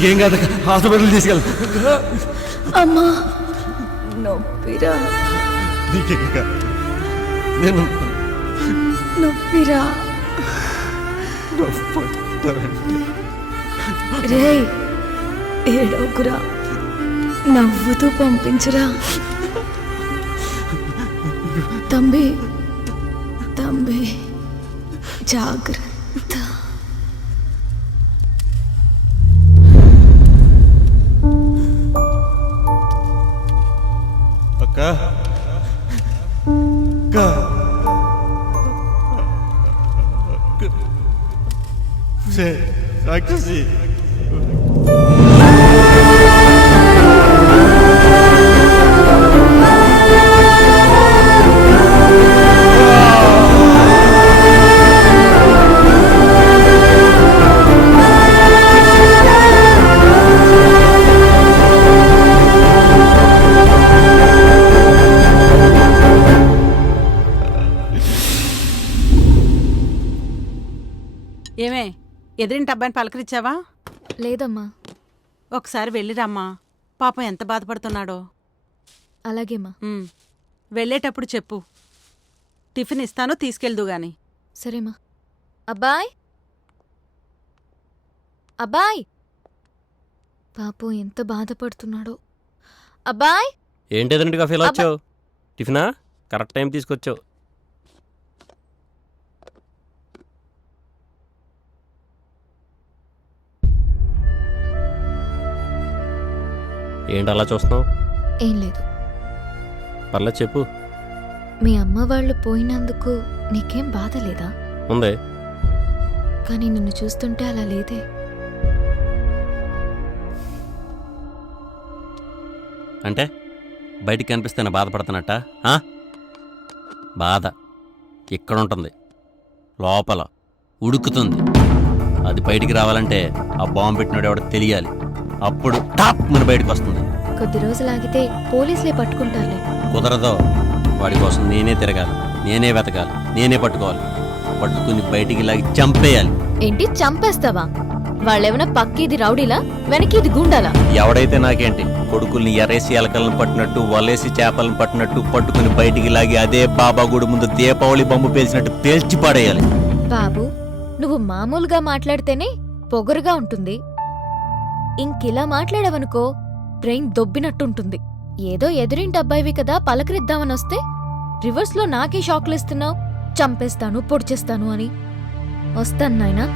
నీకేం కాదు, హాస్పిటల్ తీసుకెళ్ళ. అమ్మా నొప్పిరా. నీకేం కాదు, నేను నొప్పిరా. రే ఏడోకురా, నవ్వుతూ పంపించురా. తంబి తంబి జాగ్రత్త. అక్క రాక్షసి, ఏమే ఎదురింటి అబ్బాయిని పలకరించావా? లేదమ్మా. ఒకసారి వెళ్ళిరమ్మా, పాపం ఎంత బాధపడుతున్నాడో. అలాగేమ్మా. వెళ్ళేటప్పుడు చెప్పు, టిఫిన్ ఇస్తాను, తీసుకెళ్దు గాని. సరేమ్మా. అబ్బాయ్ అబ్బాయ్, పాపం ఎంత బాధపడుతున్నాడో. అబ్బాయ్. ఏంటి ఎదురింటిగా ఫీల్ వచ్చావు? టిఫినా? కరెక్ట్ టైం తీసుకొచ్చావు. ఏంటి అలా చూస్తున్నావు? ఏం లేదు. పర్లేదు చెప్పు. మీ అమ్మ వాళ్ళు పోయినందుకు నీకేం బాధ లేదా? ఉంది. కానీ నిన్ను చూస్తుంటే అలా లేదే. అంటే బయటికి కనిపిస్తేనే బాధపడుతున్నట్ట? బాధ ఇక్కడ ఉంటుంది, లోపల ఉడుకుతుంది. అది బయటికి రావాలంటే ఆ బాంబు పెట్టినాడు ఎవడో తెలియాలి. అప్పుడు టాప్ మన బయటకు వస్తుంది. కొద్ది రోజులు ఆగితే పోలీసులే పట్టుకుంటారులే. కుదరదో. వాడి కోసం నేనే తిరగాలి, నేనే వెతకాలి, నేనే పట్టుకోవాలి. పట్టుకుని బయటికి లాగి చంపేయాలి. ఏంటి చంపేస్తావా? వాళ్ళేమైనా పక్కీది రౌడీలా, వెనకీది గుండాలా? ఎవడైతే నాకేంటి, కొడుకుల్ని ఎరేసి ఎలకలను పట్టినట్టు, వలేసి చేపలను పట్టినట్టు పట్టుకుని బయటికి లాగి అదే బాబా గుడి ముందు దీపావళి బొమ్మ పేల్చినట్టు పేల్చి పాడేయాలి. బాబు, నువ్వు మామూలుగా మాట్లాడితేనే పొగరుగా ఉంటుంది. ఇంకిలా మాట్లాడవనుకో బ్రెయిన్ దొబ్బినట్టుంటుంది. ఏదో ఎదురింటి అబ్బాయివి కదా పలకరిద్దామనొస్తే రివర్స్లో నాకే షాక్లిస్తున్నావు. చంపేస్తాను, పొడిచేస్తాను అని. వస్తాను నాయనా.